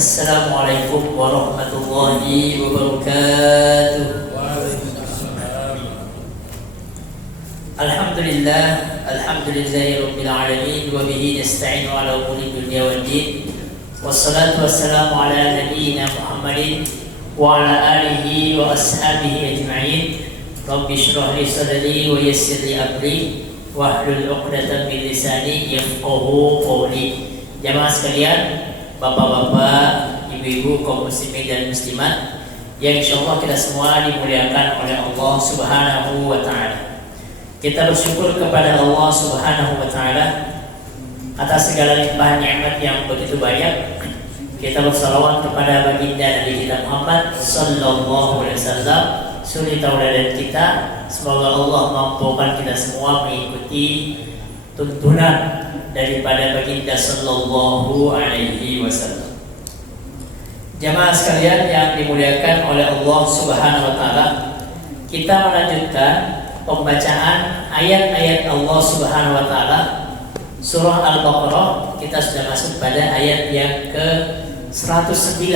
Assalamualaikum warahmatullahi wabarakatuh. Alhamdulillah, alhamdulillahi rabbil alamin, wa bihi nasta'inu ala umuri dunya waddin. Wassalatu wassalamu ala nabiyyina Muhammadin wa ala alihi wa ashabihi ajma'in. Rabbi shrah li sadri wa yassir li amri wahlul 'uqdatam min lisani yafqahu qawli. Jamaah sekalian, bapak-bapak, ibu-ibu, kaum muslimin dan muslimat yang insyaallah kita semua dimuliakan oleh Allah Subhanahu wa taala. Kita bersyukur kepada Allah Subhanahu wa taala atas segala limpahan nikmat yang begitu banyak. Kita bersalawat kepada baginda Nabi kita Muhammad sallallahu alaihi wasallam, suri tauladan kita. Semoga Allah mampukan kita semua mengikuti tuntunan daripada baginda sallallahu alaihi wasallam. Jamaah sekalian yang dimuliakan oleh Allah Subhanahu wa taala, kita melanjutkan pembacaan ayat-ayat Allah Subhanahu wa taala surah Al-Baqarah. Kita sudah masuk pada ayat yang ke 109.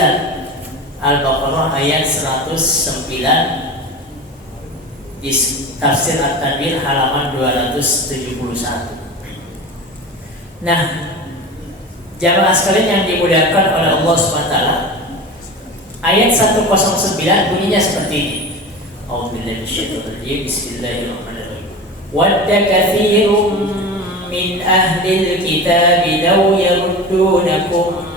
Al-Baqarah ayat 109 di tafsir At-Tanbir halaman 271. Nah, jamaah sekalian yang dimuliakan oleh Allah Subhanahu wa taala, ayat 109 bunyinya seperti ini. A'udzubillahi minasyaitonir rajim. Bismillahirrahmanirrahim. Wadda katsirun min ahlil kitabi law yaruddunakum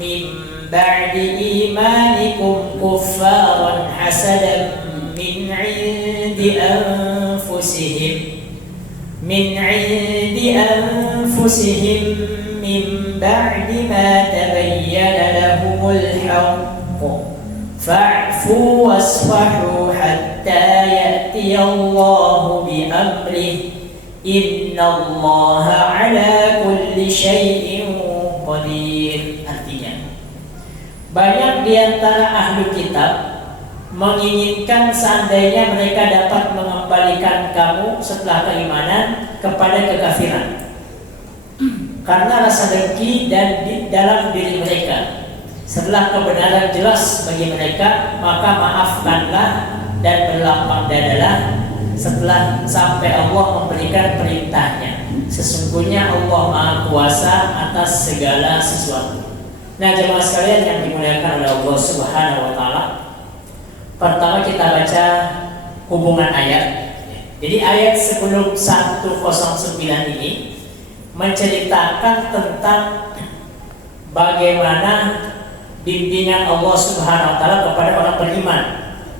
min ba'di imanikum kuffaran hasadan min 'indi anfusihim min ba'di ma tabayyana lahumul haqq fa'fu wasfahu hatta ya'ti Allahu bi amrihi innallaha ala kulli syai'in qadir. Artinya, banyak di antara ahli kitab menginginkan seandainya mereka dapat mengembalikan kamu setelah keimanan kepada kekafiran karena rasa dengki dan dalam diri mereka. Setelah kebenaran jelas bagi mereka, maka maafkanlah dan berlapang dadalah setelah sampai Allah memberikan perintahnya. Sesungguhnya Allah Maha Kuasa atas segala sesuatu. Nah, jemaah sekalian yang dimuliakan oleh Allah Subhanahu wa taala, pertama kita baca hubungan ayat. Jadi ayat sebelum 109 ini menceritakan tentang bagaimana bimbingan Allah Subhanahu wa taala kepada orang beriman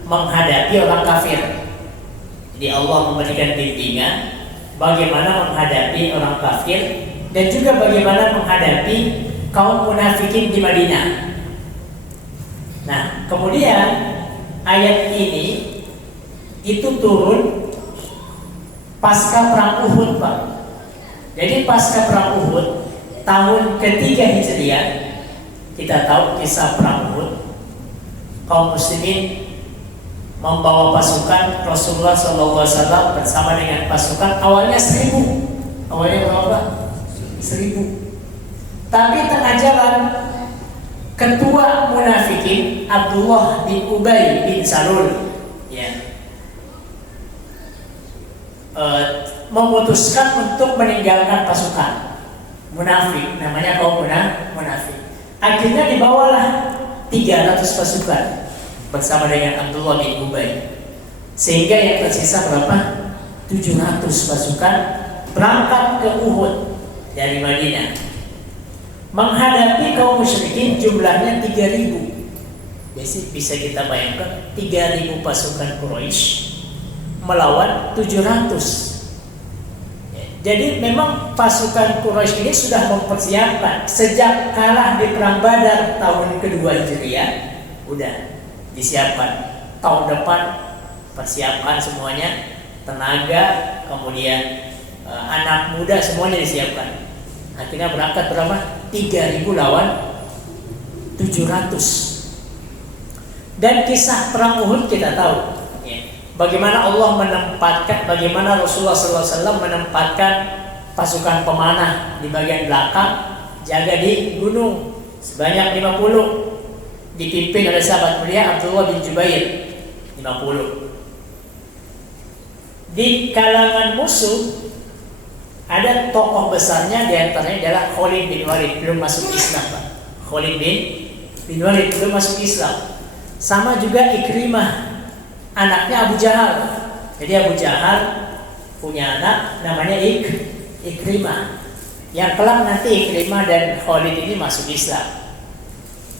menghadapi orang kafir. Jadi Allah memberikan bimbingan bagaimana menghadapi orang kafir dan juga bagaimana menghadapi kaum munafikin di Madinah. Nah, kemudian ayat ini itu turun pasca perang Uhud, Pak. Jadi pasca perang Uhud tahun ketiga Hijriah, kita tahu kisah perang Uhud. Kaum muslimin membawa pasukan, Rasulullah SAW bersama dengan pasukan awalnya 1000. Awalnya berapa? 1000. Tapi tengah jalan ketua munafikin Abdullah bin Ubay bin Salul memutuskan untuk meninggalkan pasukan munafik, namanya kaum munafik. Akhirnya dibawalah 300 pasukan bersama dengan Abdullah bin Ubay, sehingga yang tersisa berapa? 700 pasukan berangkat ke Uhud dari Madinah menghadapi kaum musyrikin jumlahnya 3000. Jadi bisa kita bayangkan 3000 pasukan Quraisy melawan 700. Jadi memang pasukan Quraisy ini sudah mempersiapkan sejak kalah di perang Badar tahun kedua Hijriah, udah disiapkan. Tahun depan persiapkan semuanya, tenaga, kemudian anak muda semuanya disiapkan. Akhirnya berangkat berapa? 3000 lawan 700. Dan kisah perang Uhud kita tahu. Bagaimana Allah menempatkan, bagaimana Rasulullah SAW menempatkan pasukan pemanah di bagian belakang, jaga di gunung sebanyak 50. dipimpin oleh sahabat mulia Abdullah bin Jubair 50. Di kalangan musuh ada tokoh besarnya, diantaranya adalah Khalid bin Walid, belum masuk Islam Pak. Khalid bin Walid belum masuk Islam. Sama juga Ikrimah, anaknya Abu Jahal. Jadi Abu Jahal punya anak namanya Ikrimah, yang kelak nanti Ikrimah dan Khalid ini masuk Islam.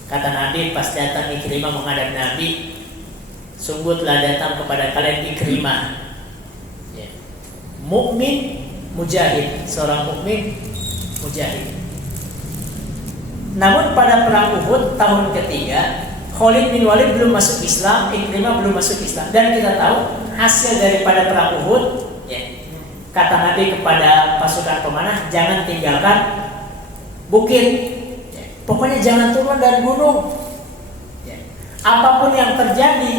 Kata Nabi pas datang Ikrimah menghadap Nabi, sungguh telah datang kepada kalian Ikrimah, mukmin mujahid, seorang mukmin mujahid. Namun pada perang Uhud tahun ketiga, Khalid bin Walid belum masuk Islam, Ikrimah belum masuk Islam. Dan kita tahu hasil daripada perang Uhud, kata Nabi kepada pasukan pemanah, jangan tinggalkan bukit, pokoknya jangan turun dari gunung. Apapun yang terjadi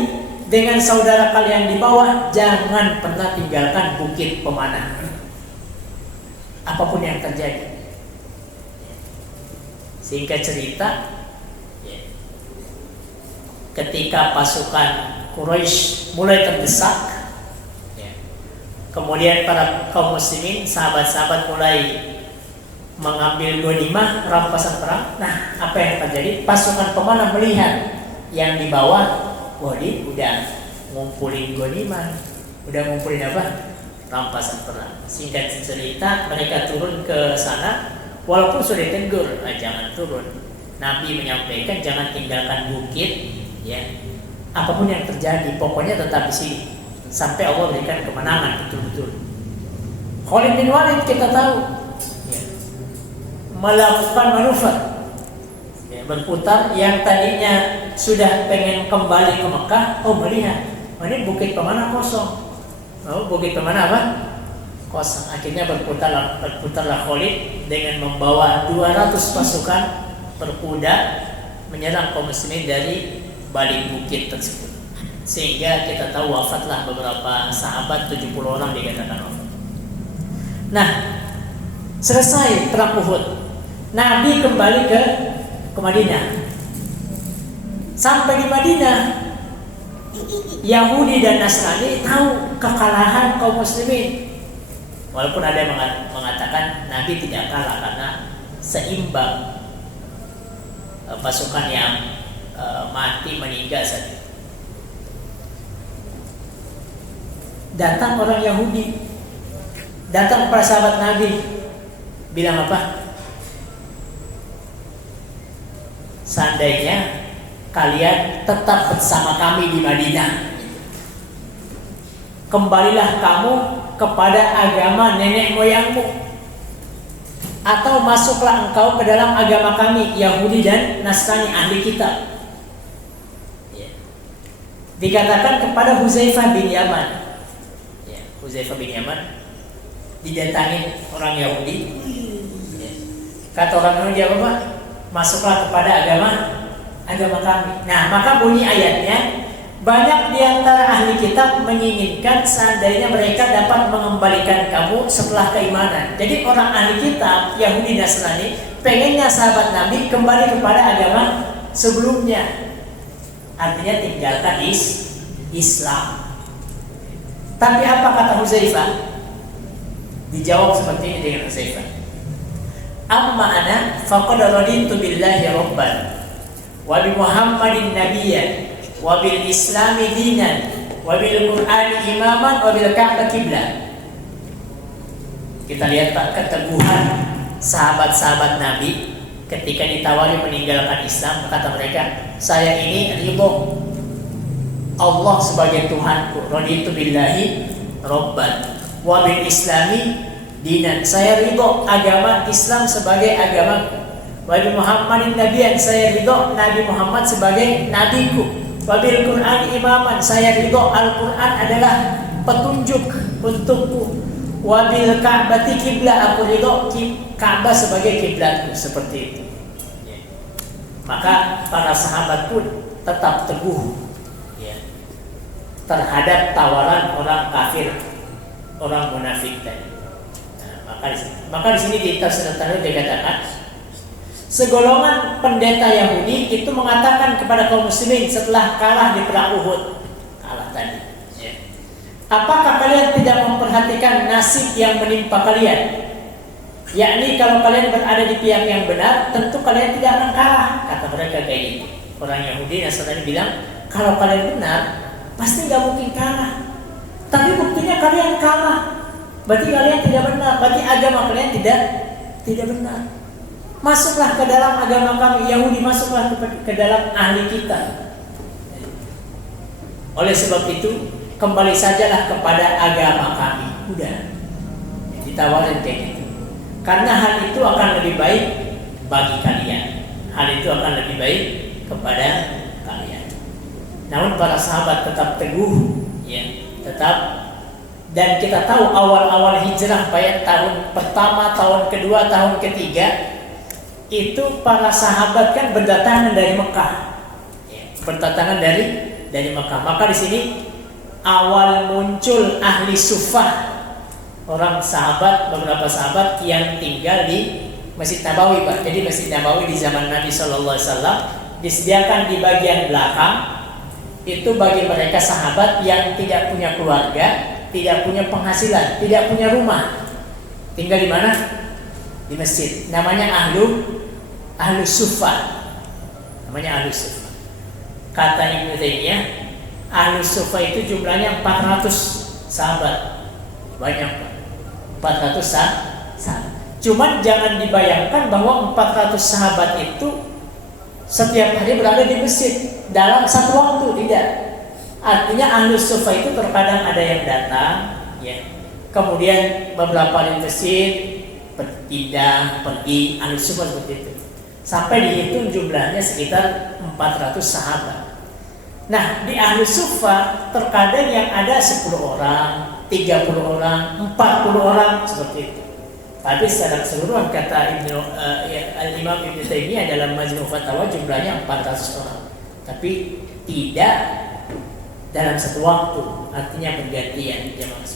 dengan saudara kalian di bawah, jangan pernah tinggalkan bukit pemanah. Apapun yang terjadi. Singkat cerita, ketika pasukan Quraisy mulai terdesak, kemudian para kaum muslimin, sahabat-sahabat mulai mengambil ghanimah, rampasan perang. Nah, apa yang terjadi? Pasukan pemanah melihat yang di bawah, udah ngumpulin ghanimah, udah ngumpulin apa? Rampasan perang. Singkat cerita, mereka turun ke sana, walaupun sudah ditegur, jangan turun. Nabi menyampaikan jangan tinggalkan bukit, apapun yang terjadi, pokoknya tetap di sini sampai Allah berikan kemenangan betul-betul. Khalid bin Walid kita tahu, melakukan manuver, berputar, yang tadinya sudah pengen kembali ke Mekah, melihat ini bukit pemanah kosong. Bukit pemanah apa? Kosong. Akhirnya berputarlah Khalid dengan membawa 200 pasukan berkuda menyerang kaum muslimin dari balik bukit tersebut. Sehingga kita tahu wafatlah beberapa sahabat, 70 orang dikatakan wafat. Nah, selesai perang Uhud, Nabi kembali ke Madinah. Sampai di Madinah, Yahudi dan Nasrani tahu kekalahan kaum muslimin. Walaupun ada yang mengatakan Nabi tidak kalah karena seimbang, pasukan yang mati meninggal saja. Datang orang Yahudi, datang para sahabat Nabi, bilang apa? Seandainya kalian tetap bersama kami di Madinah, kembalilah kamu kepada agama nenek moyangmu, atau masuklah engkau ke dalam agama kami, Yahudi dan Nasrani, ahli kitab. Dikatakan kepada Huzaifah bin Yaman, Huzaifah bin Yaman didatangin orang Yahudi, kata orang Yahudi dia apa? Masuklah kepada agama kami. Nah, maka bunyi ayatnya, banyak di antara ahli kitab menginginkan seandainya mereka dapat mengembalikan kamu setelah keimanan. Jadi orang ahli kitab Yahudi Nasrani pengennya sahabat Nabi kembali kepada agama sebelumnya, artinya tinggalkan Islam. Tapi apa kata Huzaifah? Dijawab seperti ini dengan Huzaifah, amma ana faqad raditu billahi rabban wa bi Muhammadin nabiyyan wa bil islami dinan wa bil qur'ani imaman wa bil ka'bah qiblah. Kita lihat Pak, keteguhan sahabat-sahabat Nabi ketika ditawari meninggalkan Islam. Kata mereka, saya ini ridho Allah sebagai Tuhanku, raditu billahi rabban wa bil islami dinan, saya ridho agama Islam sebagai agama, wa bi Muhammadin nabiyyan, saya ridho Nabi Muhammad sebagai nabiku, wa bil Qur'an imaman, saya ridho Al-Qur'an adalah petunjuk untukku, wa bil Ka'bati kiblah, aku ridho Ka'bah sebagai kiblatku. Seperti itu. Maka para sahabat pun tetap teguh terhadap tawaran orang kafir, orang munafik tadi. Maka di sini di tafsir At-Tabari dikatakan, Segolongan pendeta Yahudi itu mengatakan kepada kaum muslimin setelah kalah di perang Uhud, kalah tadi, ya. Apakah kalian tidak memperhatikan nasib yang menimpa kalian? Yakni kalau kalian berada di pihak yang benar, tentu kalian tidak akan kalah, kata mereka kayak gitu. Orang Yahudi Nasrani bilang, kalau kalian benar, pasti nggak mungkin kalah. Tapi buktinya kalian kalah, berarti kalian tidak benar, berarti agama kalian tidak benar. Masuklah ke dalam agama kami, Yahudi, masuklah ke dalam ahli kita. Oleh sebab itu, kembali sajalah kepada agama kami. Udah, ditawarin kayak gitu. Karena hal itu akan lebih baik bagi kalian. Hal itu akan lebih baik kepada kalian. Namun para sahabat tetap teguh, ya, tetap. Dan kita tahu awal-awal hijrah, baik tahun pertama, tahun kedua, tahun ketiga, itu para sahabat kan berdatangan dari Mekah, ya, berdatangan dari Mekah. Maka di sini awal muncul ahli sufah, orang sahabat, beberapa sahabat yang tinggal di Masjid Nabawi, Pak. Jadi Masjid Nabawi di zaman Nabi Shallallahu Alaihi Wasallam disediakan di bagian belakang. Itu bagi mereka sahabat yang tidak punya keluarga, tidak punya penghasilan, tidak punya rumah. Tinggal di mana? Di masjid. Namanya ahlu sufa. Namanya ahlu sufa. Kata Ibnu Taimiyah, ahlu sufa itu jumlahnya 400 sahabat. Banyak, 400 sahabat. Cuman jangan dibayangkan bahwa 400 sahabat itu setiap hari berada di masjid dalam satu waktu, tidak. Artinya ahlu sufa itu terkadang ada yang datang, ya. Kemudian beberapa di masjid pindah, pergi, ahlu sufa seperti itu. Sampai dihitung jumlahnya sekitar 400 sahabat. Nah, di ahlu sufa terkadang yang ada 10 orang, 30 orang, 40 orang, seperti itu. Tapi secara keseluruhan kata Imam Ibnu Taimiyah dalam Majmu' Fatawa jumlahnya 400 orang. Tapi tidak dalam satu waktu, artinya bergantian jamaah.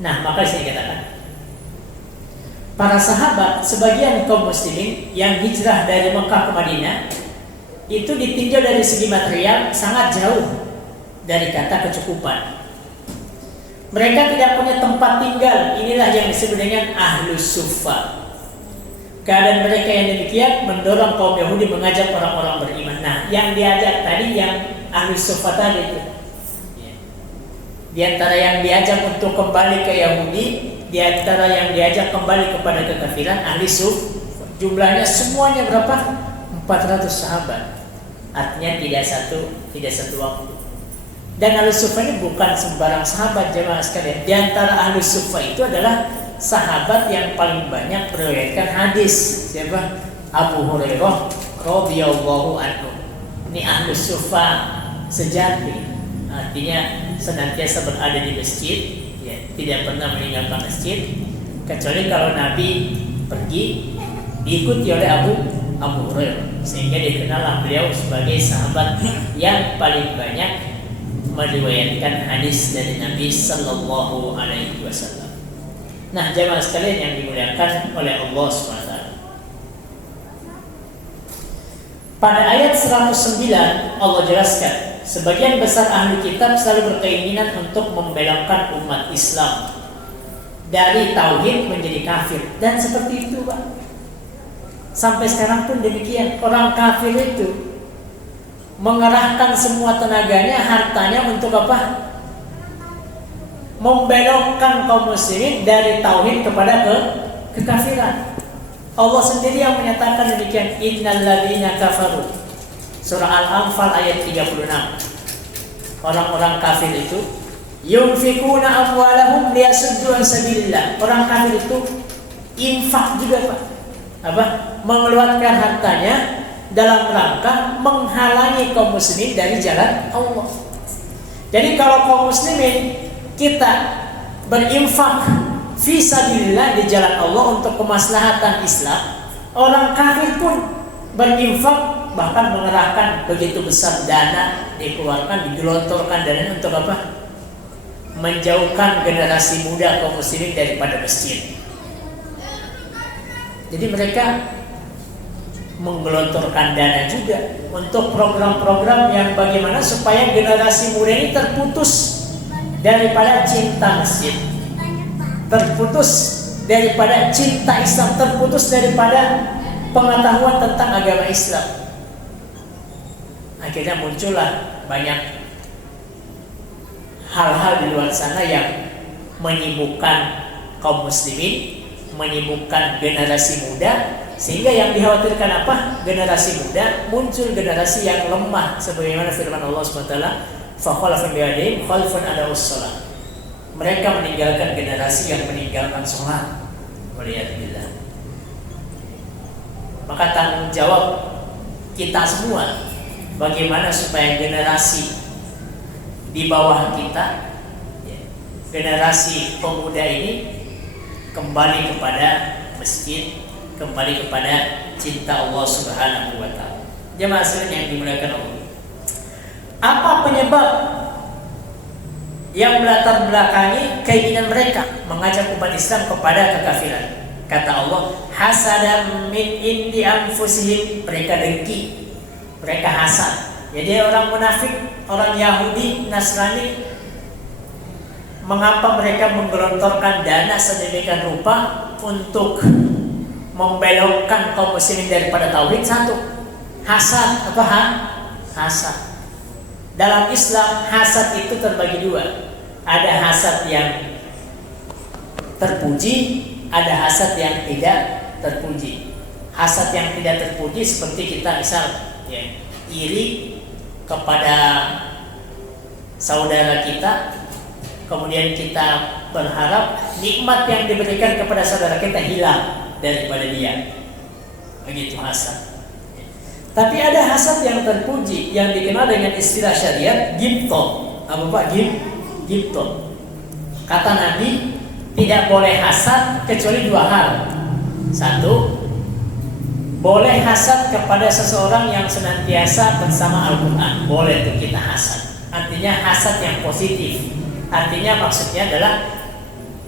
Nah, maka saya katakan para sahabat, sebagian kaum muslimin yang hijrah dari Mekah ke Madinah itu ditinjau dari segi material sangat jauh dari kata kecukupan. Mereka tidak punya tempat tinggal. Inilah yang disebut dengan ahlus sufa. Keadaan mereka yang demikian mendorong kaum Yahudi mengajak orang-orang beriman. Nah, yang diajak tadi yang ahlus sufa tadi itu, di antara yang diajak untuk kembali ke Yahudi, di antara yang diajak kembali kepada kekafiran, ahli sufa. Jumlahnya semuanya berapa? 400 sahabat. Artinya tidak satu waktu. Dan ahli sufa ini bukan sembarang sahabat, jemaah sekalian. Di antara ahli sufa itu adalah sahabat yang paling banyak meriwayatkan hadis. Siapa? Abu Hurairah radhiyallahu anhu. Ini ahli sufa sejati. Artinya senantiasa berada di masjid, ya, tidak pernah meninggalkan masjid, kecuali kalau Nabi pergi diikuti oleh Abu Hurairah, sehingga dikenallah beliau sebagai sahabat yang paling banyak meriwayatkan hadis dari Nabi Sallallahu Alaihi Wasallam. Nah, jamaah sekalian yang dimuliakan oleh Allah SWT, pada ayat 109 Allah jelaskan, sebagian besar ahli kitab selalu berkeinginan untuk membelokkan umat Islam dari tauhid menjadi kafir. Dan seperti itu, Pak. Sampai sekarang pun demikian. Orang kafir itu mengerahkan semua tenaganya, hartanya untuk apa? Membelokkan kaum muslimin dari tauhid kepada kekafiran. Allah sendiri yang menyatakan demikian, innal ladzina kafaru. Surah Al-Anfal ayat 36. Orang-orang kafir itu yunfikuna amwalahum liyasuddu an sabilillah. Orang kafir itu infak juga, Pak. Apa? Mengeluarkan hartanya dalam rangka menghalangi kaum muslimin dari jalan Allah. Jadi kalau kaum muslimin kita berinfak fi sabilillah di jalan Allah untuk kemaslahatan Islam, orang kafir pun berinfak, bahkan mengerahkan begitu besar dana, dikeluarkan, digelontorkan dana untuk apa? Menjauhkan generasi muda kaum muslimin daripada masjid. Jadi mereka menggelontorkan dana juga untuk program-program yang bagaimana supaya generasi muda ini terputus daripada cinta masjid, terputus daripada cinta Islam, terputus daripada pengetahuan tentang agama Islam. Akhirnya muncullah banyak hal-hal di luar sana yang menyibukkan kaum muslimin, menyibukkan generasi muda, sehingga yang dikhawatirkan apa? Generasi muda muncul generasi yang lemah, sebagaimana firman Allah SWT, fakhalafa min ba'dihim khalfun ada'us shalah. Mereka meninggalkan generasi yang meninggalkan sholat. Waliyadzubillah. Maka tanggung jawab kita semua, bagaimana supaya generasi di bawah kita, generasi pemuda ini kembali kepada masjid, kembali kepada cinta Allah Subhanahu wa ta'ala. Jemaah sekalian yang dimuliakan Allah, apa penyebab yang melatar belakangi keinginan mereka mengajak umat Islam kepada kekafiran? Kata Allah, hasadan min indi anfusihim, mereka dengki, mereka hasad. Jadi orang munafik, orang Yahudi, Nasrani, mengapa mereka menggelontorkan dana sedemikian rupa untuk membelokkan kaum muslimin daripada tauhid? Satu, hasad. Apa hasad? Dalam Islam hasad itu terbagi dua. Ada hasad yang terpuji, ada hasad yang tidak terpuji. Hasad yang tidak terpuji seperti kita misal iri kepada saudara kita, kemudian kita berharap nikmat yang diberikan kepada saudara kita hilang daripada dia. Begitu hasad. Tapi ada hasad yang terpuji yang dikenal dengan istilah syariat ghibthah. Apa Pak? Ghibthah. Kata Nabi, tidak boleh hasad kecuali dua hal. Satu, boleh hasad kepada seseorang yang senantiasa bersama Al-Quran. Boleh untuk kita hasad. Artinya hasad yang positif. Artinya maksudnya adalah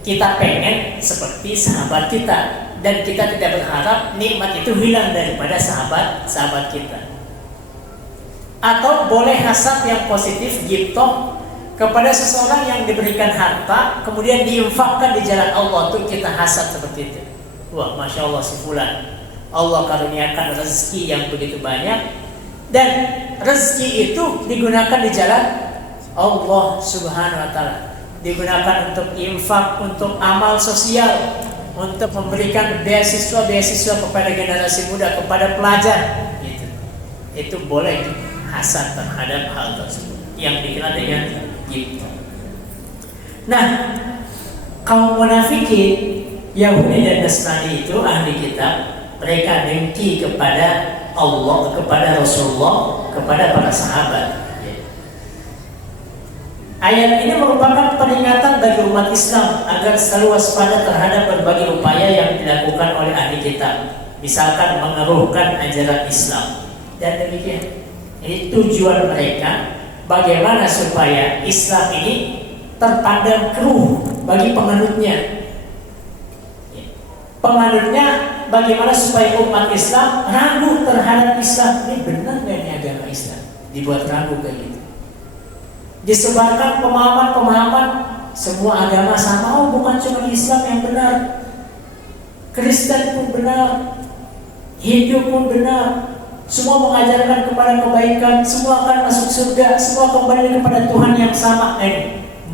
kita pengen seperti sahabat kita, dan kita tidak berharap nikmat itu hilang daripada sahabat kita. Atau boleh hasad yang positif, ghibthah, kepada seseorang yang diberikan harta kemudian diinfakkan di jalan Allah, tuh kita hasad seperti itu. Wah, masya Allah si fulan, Allah karuniakan rezeki yang begitu banyak, dan rezeki itu digunakan di jalan Allah Subhanahu wa ta'ala, digunakan untuk infak, untuk amal sosial, untuk memberikan beasiswa kepada generasi muda, kepada pelajar gitu. Itu boleh hasad terhadap hal tersebut yang dikenal dengan ghibthah. Nah, kaum munafikin Yahudi dan Nasrani itu ahli kitab, mereka dengki kepada Allah, kepada Rasulullah, kepada para sahabat. Ayat ini merupakan peringatan bagi umat Islam agar selalu waspada terhadap berbagai upaya yang dilakukan oleh ahli kitab, misalkan mengeruhkan ajaran Islam. Dan demikian, ini tujuan mereka, bagaimana supaya Islam ini terpandang keruh bagi penganutnya. Penganutnya bagaimana supaya umat Islam ragu terhadap Islam. Ini benar nggak ini agama Islam? Dibuat ragu kayak gitu. Disebarkan pemahaman-pemahaman semua agama sama. Oh, bukan cuma Islam yang benar, Kristen pun benar, Hindu pun benar. Semua mengajarkan kepada kebaikan, semua akan masuk surga, semua kembali kepada Tuhan yang sama.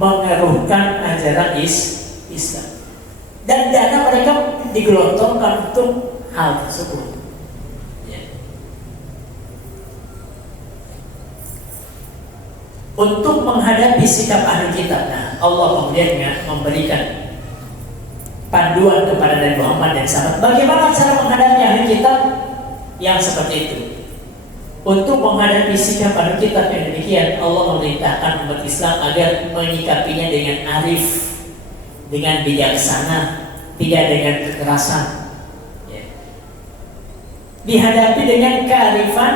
Mengeruhkan ajaran Islam. Dan dana mereka digelontorkan untuk hal tersebut. Untuk menghadapi sikap ahli kitab, nah, Allah kemudian memberikan panduan kepada Nabi Muhammad dan sahabat bagaimana cara menghadapi ahli kitab yang seperti itu. Untuk menghadapi sikap ahli kitab yang demikian, Allah memerintahkan umat Islam agar menyikapinya dengan arif, dengan bijaksana, tidak dengan kekerasan. Dihadapi dengan kearifan,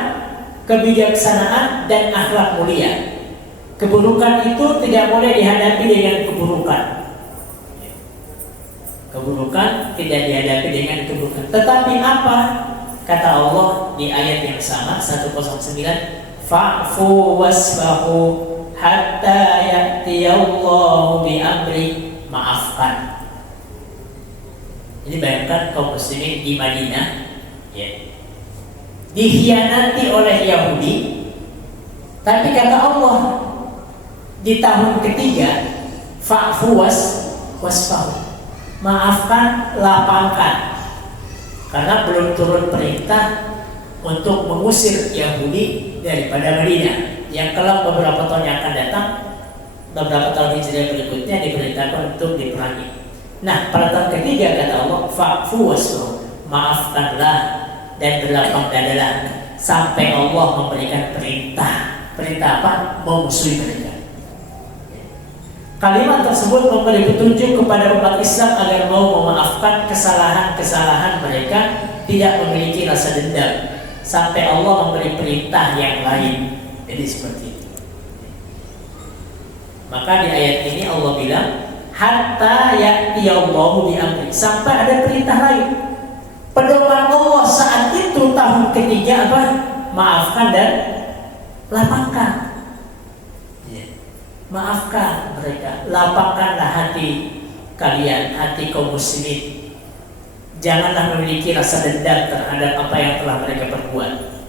kebijaksanaan, dan akhlak mulia. Keburukan itu tidak boleh dihadapi dengan keburukan. Keburukan tidak dihadapi dengan keburukan. Tetapi apa? kata Allah di ayat yang sama 109, fa'fu wasfahu hatta ya'tiyallahu bi amri, maafkan. Jadi bayangkan kaum muslimin di Madinah ya, dikhianati oleh Yahudi, tapi kata Allah di tahun ketiga, fa'fu wasfahu, maafkan, lapangkan. Karena belum turun perintah untuk mengusir Yahudi daripada Madinah. Yang kelak beberapa tahun yang akan datang, beberapa tahun Hijriah berikutnya diperintahkan untuk diperangi. Nah, pada tahun ketiga kata Allah, fa'fu wasfahu, maafkanlah dan berlapang dadalah, sampai Allah memberikan perintah. Perintah apa? Memusuhi mereka. Kalimat tersebut memberi petunjuk kepada umat Islam agar mau memaafkan kesalahan-kesalahan mereka, tidak memiliki rasa dendam, sampai Allah memberi perintah yang lain. Jadi seperti itu. Maka di ayat ini Allah bilang hatta ya'tiyallahu bi amri, sampai ada perintah lain. Pedoman Allah saat itu tahun ketiga apa? Maafkan dan lapangkan. Maafkan mereka, lapangkanlah hati kalian, hati kaum muslimin. Janganlah memiliki rasa dendam terhadap apa yang telah mereka perbuat.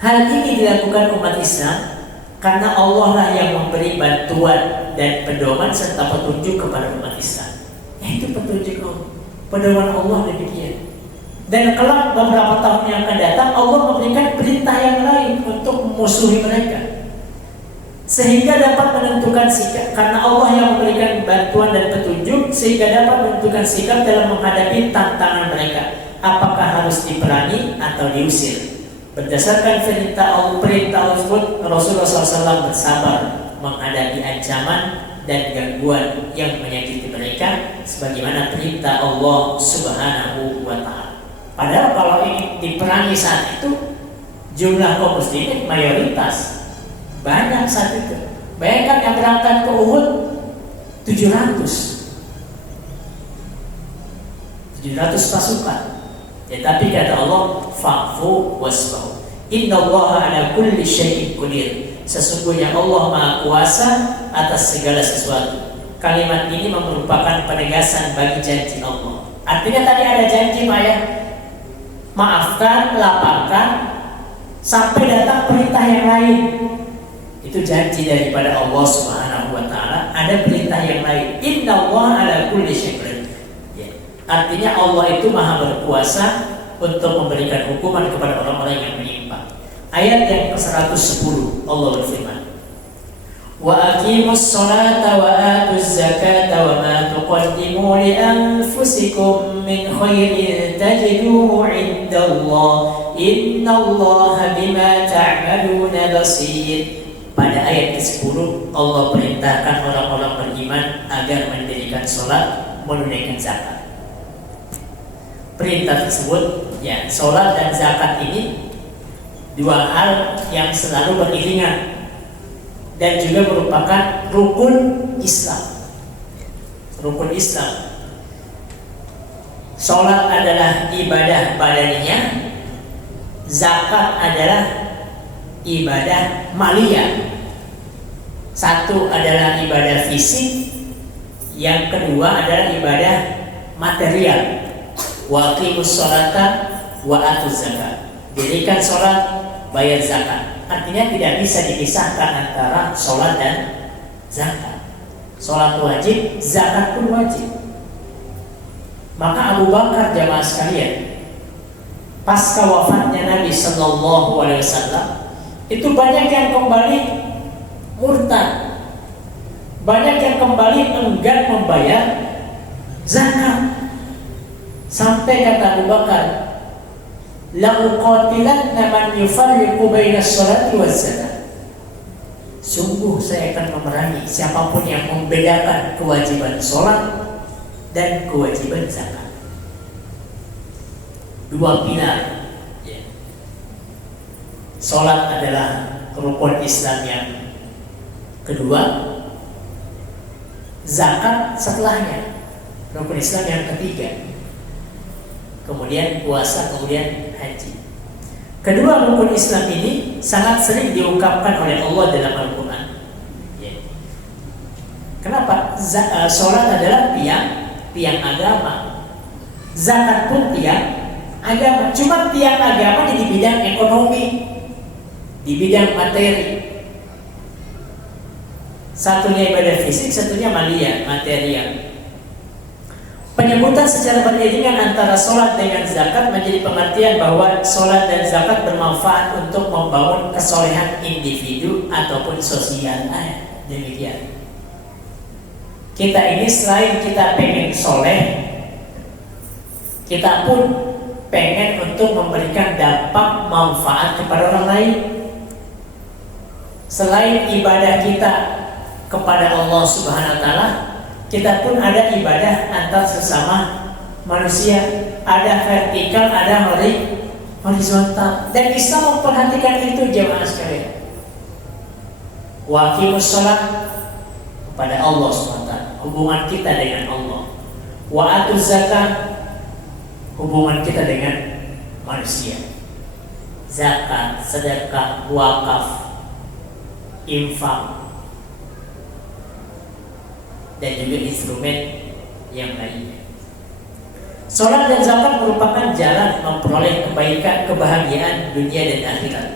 Hal ini dilakukan umat Islam karena Allah lah yang memberi bantuan dan pedoman serta petunjuk kepada umat Islam. Itu petunjuk Allah, pedoman Allah demikian. Dan kelak beberapa tahun yang akan datang, Allah memberikan perintah yang lain untuk memusuhi mereka, sehingga dapat menentukan sikap. Karena Allah yang memberikan bantuan dan petunjuk, sehingga dapat menentukan sikap dalam menghadapi tantangan mereka, apakah harus diperangi atau diusir. Berdasarkan perintah tersebut, Rasulullah SAW bersabar menghadapi ancaman dan gangguan yang menyakiti mereka, sebagaimana perintah Allah Subhanahu wa Ta'ala. Padahal kalau ini diperangi saat itu, jumlah kaum muslimin mayoritas, banyak saat itu. Bayangkan yang berangkat ke Uhud 700 pasukan. Ya, tapi kata Allah, fa'fu wasfahu, innallaha ala kulli syai'in qadir. Sesungguhnya Allah Maha Kuasa atas segala sesuatu. Kalimat ini merupakan penegasan bagi janji Allah. Artinya tadi ada janji ya, maafkan, lapangkan, sampai datang perintah yang lain. Itu janji daripada Allah Subhanahu wa Ta'ala. Ada perintah yang lain, innallaha ala kulli syai'in qadir. Artinya Allah itu maha berkuasa untuk memberikan hukuman kepada orang-orang yang menyimpang. Ayat yang ke-110 Allah berfirman, wa aqimus sholata wa atuz zakata wa ma tuqaddimu li anfusikum min khairin tajiduhu indallah innallaha bima ta'maluna basir. Pada ayat ke-10 Allah perintahkan orang-orang beriman agar mendirikan sholat, menunaikan zakat. Perintah tersebut, ya, sholat dan zakat ini dua hal yang selalu beriringan dan juga merupakan rukun Islam. Rukun Islam. Sholat adalah ibadah badaninya, zakat adalah ibadah maliyah. Satu adalah ibadah fisik, yang kedua adalah ibadah material. Wa aqimus sholata wa atuz zakat. Dirikan sholat, bayar zakat. Artinya tidak bisa dipisahkan antara sholat dan zakat. Sholat wajib, zakat pun wajib. Maka Abu Bakar, jamaah sekalian, pasca wafatnya Nabi Sallallahu Alaihi Wasallam, itu banyak yang kembali murtad, banyak yang kembali enggan membayar zakat. Sampai kata Abu Bakar, la uqatilanna man yufarriqu baina sholati waz zakat. Sungguh saya akan memerangi siapapun yang membedakan kewajiban sholat dan kewajiban zakat. Dua pilar. Sholat adalah rukun Islam yang kedua, zakat setelahnya, rukun Islam yang ketiga. kemudian puasa, kemudian haji. Kedua rukun Islam ini sangat sering diungkapkan oleh Allah dalam Al-Quran. Kenapa? Sholat adalah tiang agama, zakat pun tiang agama. Cuma tiang agama di bidang ekonomi, di bidang materi. Satunya ibadah fisik, satunya maliyah, material. Penyebutan secara beriringan antara sholat dengan zakat menjadi pengertian bahwa sholat dan zakat bermanfaat untuk membangun kesolehan individu ataupun sosial. Demikian. Kita ini selain kita pengen soleh, kita pun pengen untuk memberikan dampak manfaat kepada orang lain. Selain ibadah kita kepada Allah Subhanahu wa Ta'ala, kita pun ada ibadah antar sesama manusia, ada vertikal, ada horizontal. Dan Islam memperhatikan itu, jemaah sekalian. Wa aqimus shalah kepada Allah SWT, hubungan kita dengan Allah. Wa atuz zakat, hubungan kita dengan manusia. Zakat, sedekah, wakaf, infak, dan juga instrumen yang lainnya. Salat dan zakat merupakan jalan memperoleh kebaikan, kebahagiaan dunia dan akhirat.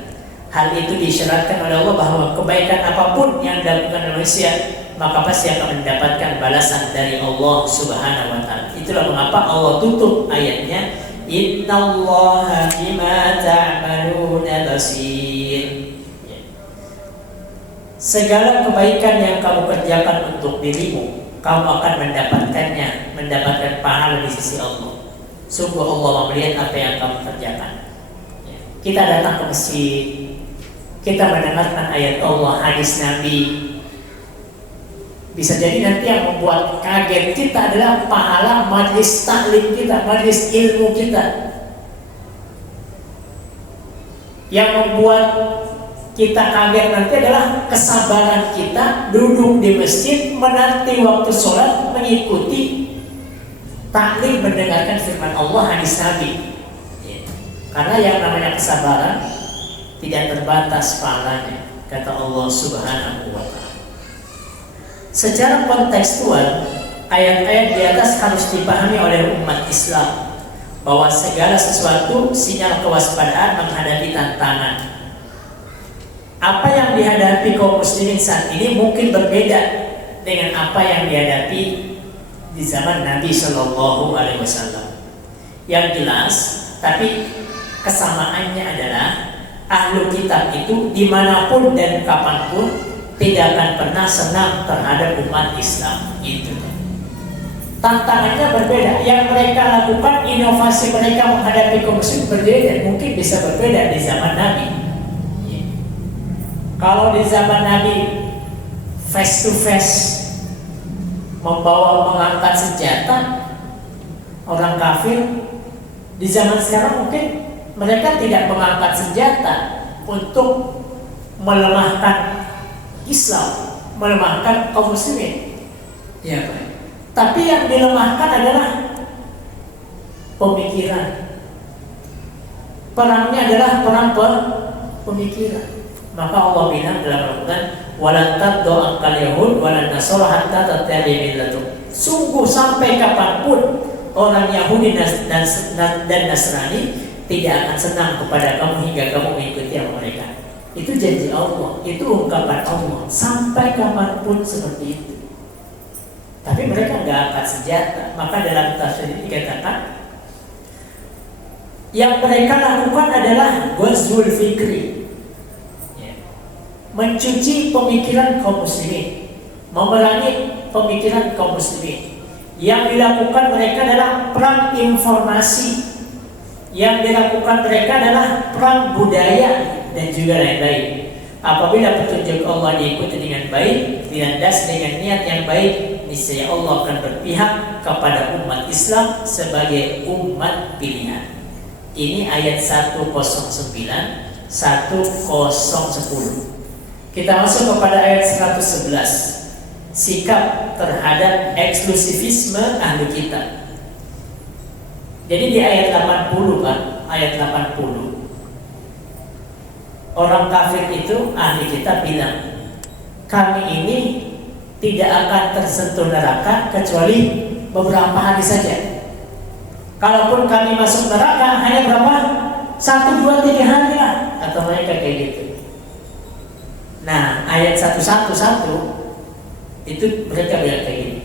Hal itu disyaratkan oleh Allah bahwa kebaikan apapun yang dilakukan manusia maka pasti akan mendapatkan balasan dari Allah Subhanahu wa Ta'ala. Itulah mengapa Allah tutup ayatnya, Innallaha bima ta'maluna basir. Segala kebaikan yang kamu kerjakan untuk dirimu, kamu akan mendapatkannya, mendapatkan pahala di sisi Allah. Sungguh Allah melihat apa yang kamu kerjakan. Kita datang ke masjid, kita mendengarkan ayat Allah, hadis Nabi. Bisa jadi nanti yang membuat kaget kita adalah pahala majlis taklim kita, majlis ilmu kita. Yang membuat kita kaget nanti adalah kesabaran kita duduk di masjid menanti waktu sholat, mengikuti taklim, mendengarkan firman Allah, hadis Nabi. Karena yang namanya kesabaran tidak terbatas pahalanya, kata Allah Subhanahu wa Ta'ala. Secara kontekstual, ayat-ayat di atas harus dipahami oleh umat Islam bahwa segala sesuatu sinyal kewaspadaan menghadapi tantangan. Apa yang dihadapi kaum muslimin saat ini mungkin berbeda dengan apa yang dihadapi di zaman Nabi Shallallahu Alaihi Wasallam. Yang jelas, tapi kesamaannya adalah ahlu kitab itu dimanapun dan kapanpun tidak akan pernah senang terhadap umat Islam. Itu tantangannya berbeda. Yang mereka lakukan, inovasi mereka menghadapi kaum muslimin berbeda. Mungkin bisa berbeda di zaman Nabi. Kalau di zaman Nabi face to face membawa mengangkat senjata orang kafir, di zaman sekarang mungkin mereka tidak mengangkat senjata untuk melemahkan Islam, melemahkan kaum muslimin. Ya, Pak. Tapi yang dilemahkan adalah pemikiran. Perangnya adalah perang pemikiran. Maka Allah bilang dalam Al-Quran, walan taddu ankal yahud walan nasara hatta tattabi'a millatum. Sungguh sampai kapanpun orang Yahudi dan Nasrani tidak akan senang kepada kamu hingga kamu mengikuti mereka. Itu janji Allah, itu ungkapan Allah. Sampai kapanpun seperti itu. Tapi mereka nggak angkat senjata. Maka dalam tafsir ini dikatakan, yang mereka lakukan adalah ghazwul fikri, mencuci pemikiran kaum muslimin, memerangi pemikiran kaum muslimin. Yang dilakukan mereka adalah perang informasi, yang dilakukan mereka adalah perang budaya dan juga lain-lain. Apabila petunjuk Allah diikuti dengan baik, dilandas dengan niat yang baik, niscaya Allah akan berpihak kepada umat Islam sebagai umat pilihan. Ini ayat 109, 1010. Kita masuk kepada ayat 111. Sikap terhadap eksklusivisme ahli kitab. Jadi di ayat 80 Pak, ayat 80 orang kafir itu ahli kitab bilang, kami ini tidak akan tersentuh neraka kecuali beberapa hari saja. Kalaupun kami masuk neraka hanya berapa? 1, 2, 3 hari lah, kata mereka kayak gitu. Nah, ayat 111 itu mereka bilang kayak gini.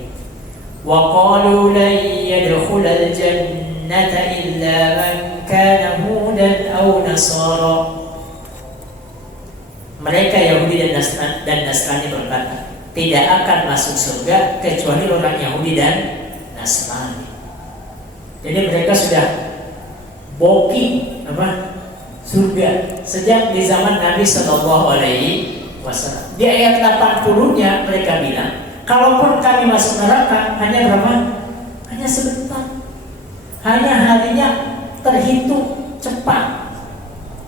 Wa qalu lan yadkhulal jannata illa man kana hudan aw nasara. Mereka Yahudi dan Nasrani berkata, tidak akan masuk surga kecuali orang Yahudi dan Nasrani. Jadi mereka sudah booking surga sejak di zaman Nabi Shallallahu Alaihi Wasallam. Di ayat 80-nya mereka bilang, kalaupun kami masuk neraka hanya berapa? Hanya sebentar. Hanya harinya terhitung cepat.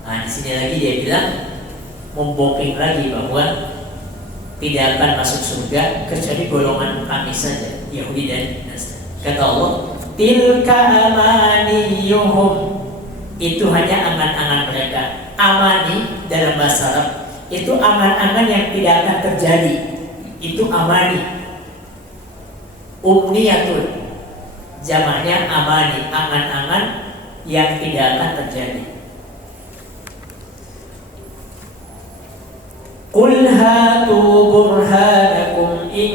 Nah, di sini lagi dia bilang membooking lagi bahwa tidak akan masuk surga kecuali golongan kami saja, Yahudi dan Nasrani. Kata Allah, tilka amaniyuhum, itu hanya angan-angan mereka. Amani dalam bahasa Arab itu angan-angan yang tidak akan terjadi. Itu amani. Umniyatun, jamaknya amani, angan-angan yang tidak akan terjadi. Qul hatu burhanakum in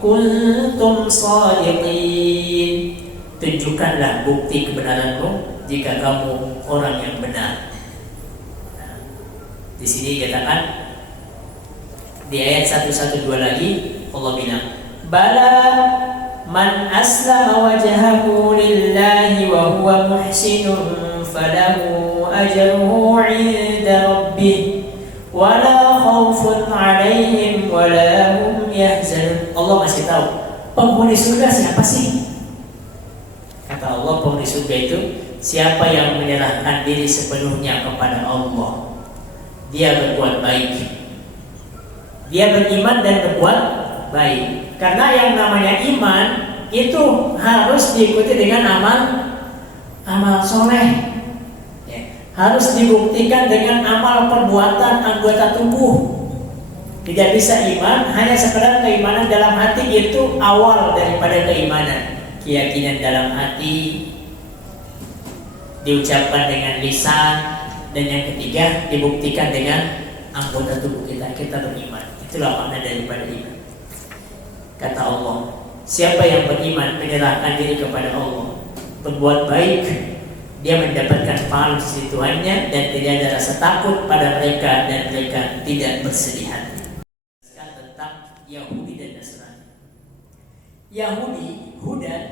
kuntum shadiqin. Tunjukkanlah bukti kebenaranmu jika kamu orang yang benar. Nah, di sini dikatakan di ayat 112 lagi Allah bilang, bala man aslama wajhahu lillahi wa huwa muhsinun falahu ajruhu 'inda rabbih wala khaufun 'alaihim wala hum yahzanun. Allah masih tahu penghuni surga siapa sih? Kata Allah, penghuni surga itu siapa yang menyerahkan diri sepenuhnya kepada Allah. Dia berbuat baik, dia beriman dan berbuat baik. Karena yang namanya iman itu harus diikuti dengan amal soleh. Harus dibuktikan dengan amal perbuatan anggota tubuh. Tidak bisa iman hanya sekedar keimanan dalam hati, itu awal daripada keimanan. Keyakinan dalam hati diucapkan dengan lisan, dan yang ketiga dibuktikan dengan anggota tubuh kita. Kita beriman. Itulah makna daripada iman. Kata Allah, siapa yang beriman menyerahkan diri kepada Allah, berbuat baik, dia mendapatkan pahala di sisi Tuhannya dan tidak ada rasa takut pada mereka dan mereka tidak bersedih hati. Tentang Yahudi dan Nasrani. Yahudi, Hudan,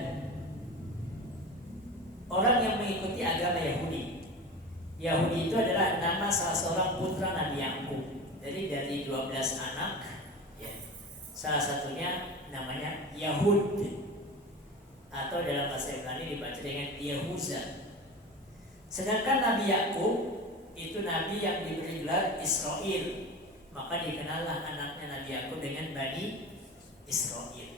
orang yang mengikuti agama Yahudi. Yahudi itu adalah nama salah seorang putra Nabi Yakub. Jadi dari 12 anak, ya, salah satunya namanya Yahud, atau dalam bahasa Ibrani dibaca dengan Yehuza. Sedangkan Nabi Yakub itu nabi yang diberi gelar Israel, maka dikenallah anaknya Nabi Yakub dengan Bani Israel.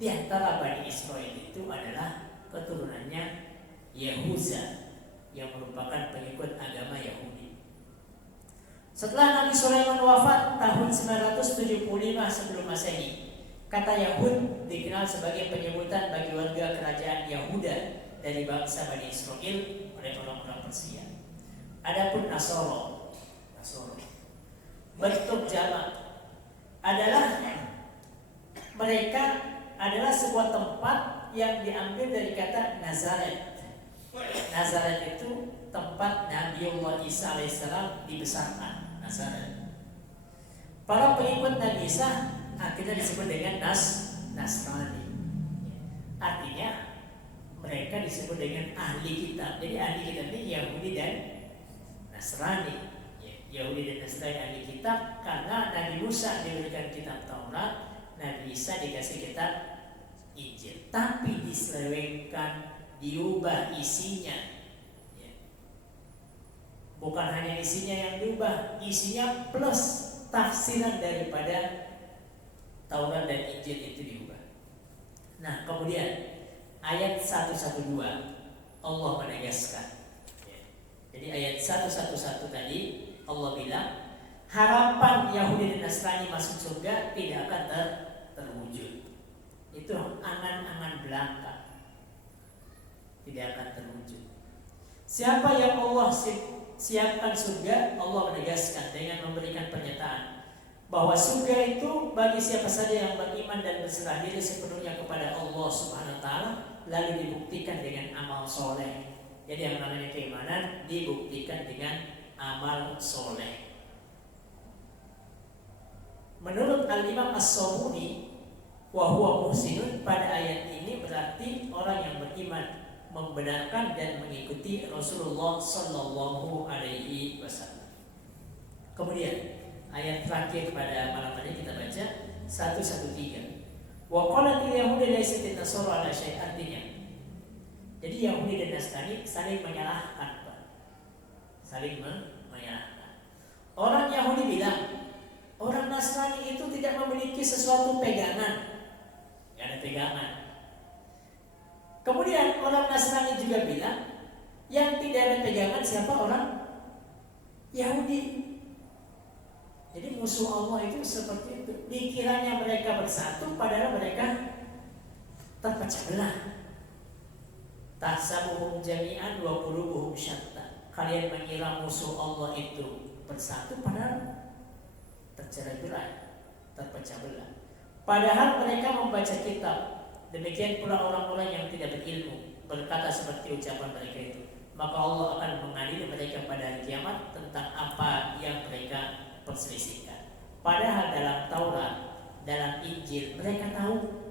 Di antara Bani Israel itu adalah keturunannya Yehuza yang merupakan pengikut agama Yahudi. Setelah Nabi Sulaiman wafat tahun 975 sebelum Masehi, kata Yahud dikenal sebagai penyebutan bagi warga kerajaan Yahuda dari bangsa Bani Israel oleh orang-orang Persia. Adapun Nasoro bentuk jamak adalah mereka adalah sebuah tempat yang diambil dari kata Nazaret. Nazaret itu tempat Nabiullah Isa alaihissalam dibesarkan. Nazaret. Para pengikut Nabi Isa akhirnya disebut dengan Nasrani. Artinya mereka disebut dengan ahli kitab. Jadi ahli kitab ini Yahudi dan Nasrani. Yahudi dan Nasrani ahli kitab karena Nabi Musa diberikan kitab Taurat, Nabi Isa dikasih kitab Injil, tapi diselewengkan, diubah isinya. Bukan hanya isinya yang diubah, isinya plus tafsiran daripada Taurat dan Injil itu diubah. Nah, kemudian ayat 112 Allah menegaskan. Jadi ayat 111 tadi Allah bilang harapan Yahudi dan Nasrani masuk surga tidak akan terwujud. Itu angan-angan belaka, tidak akan terwujud. Siapa yang Allah siapkan surga, Allah menegaskan dengan memberikan pernyataan bahwa surga itu bagi siapa saja yang beriman dan berserah diri sepenuhnya kepada Allah Subhanahu wa taala, lalu dibuktikan dengan amal soleh. Jadi yang namanya keimanan dibuktikan dengan amal soleh. Menurut Al-Imam As-Sabuni, wa huwa muhsinun, pada ayat ini berarti orang yang beriman, membenarkan dan mengikuti Rasulullah Sallallahu Alaihi Wasallam. Kemudian ayat terakhir pada malam ini kita baca 113. Wa qalatil yahudu laysat an-nasara ala syai', artinya jadi Yahudi dan Nasrani saling menyalahkan, Pak. Saling menyalahkan. Orang Yahudi bilang orang Nasrani itu tidak memiliki sesuatu pegangan, tidak ada pegangan. Kemudian orang Nasrani juga bilang yang tidak ada pegangan siapa? Orang Yahudi. Jadi musuh Allah itu seperti itu. Dikiranya mereka bersatu, padahal mereka terpecah belah. Tahsabuhum jami'an wa qulubuhum syatta. Kalian mengira musuh Allah itu bersatu, padahal tercerai-berai, terpecah belah. Padahal mereka membaca kitab. Demikian pula orang-orang yang tidak berilmu berkata seperti ucapan mereka itu. Maka Allah akan mengadili mereka pada hari kiamat tentang apa yang mereka perselisihkan. Padahal dalam Taurat, dalam Injil mereka tahu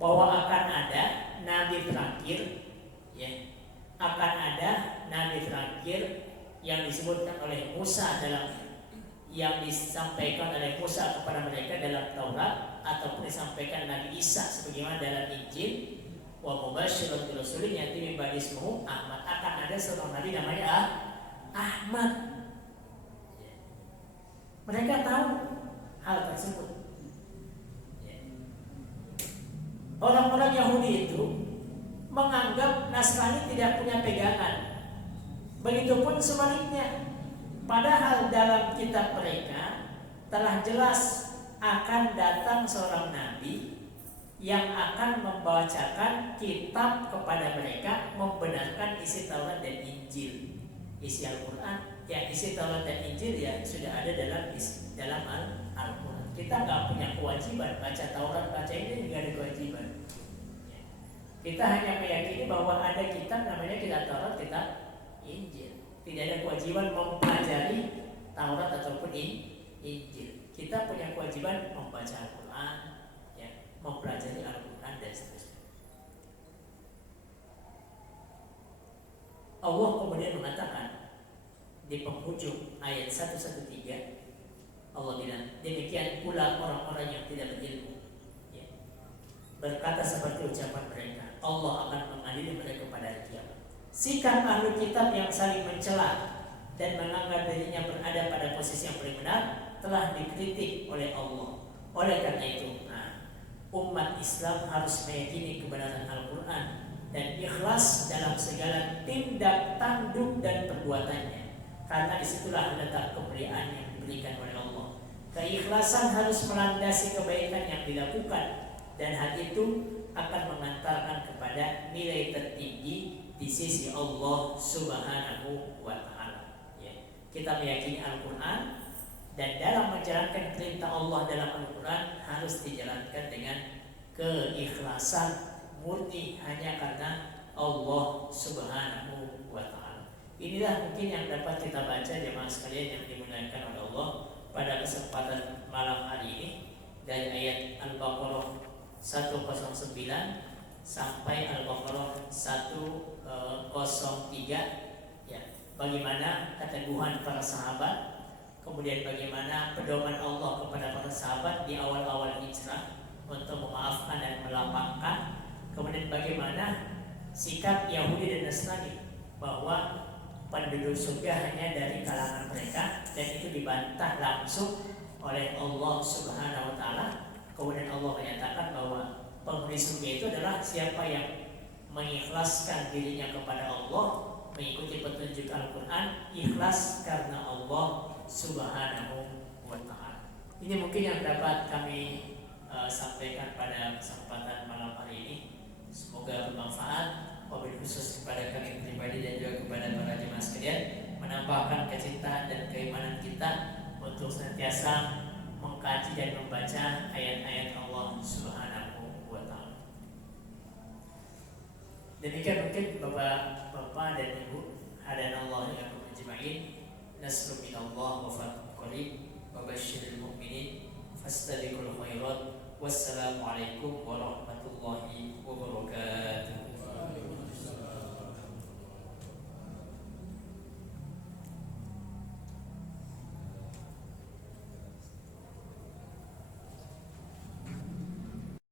bahwa akan ada nabi terakhir, ya, akan ada nabi terakhir yang disebutkan oleh Musa yang disampaikan oleh Musa kepada mereka dalam Taurat ataupun disampaikan Nabi Isa sebagaimana dalam Injil. Wa mubasysyiran bi rasulin ya'ti min ba'di ismihi Ahmad, akan ada seorang nabi namanya Ahmad. Mereka tahu hal tersebut. Orang-orang Yahudi itu menganggap Nasrani tidak punya pegangan. Begitupun sebaliknya. Padahal dalam kitab mereka telah jelas akan datang seorang nabi yang akan membacakan kitab kepada mereka, membenarkan isi Taurat dan Injil. Isi Al-Quran, ya isi Taurat dan Injil ya sudah ada dalam Al-Quran. Kita nggak punya kewajiban baca Taurat, baca ini nggak ada kewajiban. Kita hanya meyakini bahwa ada kitab namanya kitab Taurat, kitab Injil. Tidak ada kewajiban mempelajari Taurat ataupun Injil. Kita punya kewajiban membaca Al-Quran, ya, mempelajari Al-Quran dan seterusnya. Allah kemudian mengatakan di penghujung ayat 113, Allah bilang, demikian pula orang-orang yang tidak berilmu, ya, berkata seperti ucapan mereka, Allah akan mengadili mereka pada hari kiamat. Sikap ahli kitab yang saling mencela dan menganggap dirinya berada pada posisi yang paling benar telah dikritik oleh Allah. Oleh karena itu, umat Islam harus meyakini kebenaran Al-Quran dan ikhlas dalam segala tindak tanduk dan perbuatannya, karena disitulah letak kemuliaan yang diberikan oleh Allah. Keikhlasan harus melandasi kebaikan yang dilakukan, dan hal itu akan mengantarkan kepada nilai tertinggi di sisi Allah Subhanahu wa Ta'ala. Ya. Kita meyakini Al-Quran, dan dalam menjalankan perintah Allah dalam Al-Quran harus dijalankan dengan keikhlasan murni hanya karena Allah Subhanahu wa Ta'ala. Inilah mungkin yang dapat kita baca jemaah sekalian yang dimuliakan oleh Allah pada kesempatan malam hari ini, dari ayat Al-Baqarah 109 sampai Al-Baqarah 103, ya, bagaimana keteguhan para sahabat, kemudian bagaimana pedoman Allah kepada para sahabat di awal-awal hijrah untuk memaafkan dan melapangkan, kemudian bagaimana sikap Yahudi dan Nasrani bahwa penduduk surga hanya dari kalangan mereka, dan itu dibantah langsung oleh Allah Subhanahu wa Ta'ala. Kemudian Allah menyatakan bahwa penghuni surga itu adalah siapa yang mengikhlaskan dirinya kepada Allah, mengikuti petunjuk Al-Quran, ikhlas karena Allah Subhanahu wa Ta'ala. Ini mungkin yang dapat kami sampaikan pada kesempatan malam hari ini. Semoga bermanfaat, wabil khusus kepada kami pribadi dan juga kepada para jemaah sekalian, menambahkan kecintaan dan keimanan kita untuk senantiasa mengkaji dan membaca ayat-ayat Allah Subhanahu wa Ta'ala. Demikian mungkin Bapak dan Ibu, hadanallahu ya rabbal ajma'in. Nasrun minallah wa fathun qarib wa basyiril mu'minin fastabiqul khairat. Wassalamualaikum warahmatullahi wabarakatuh.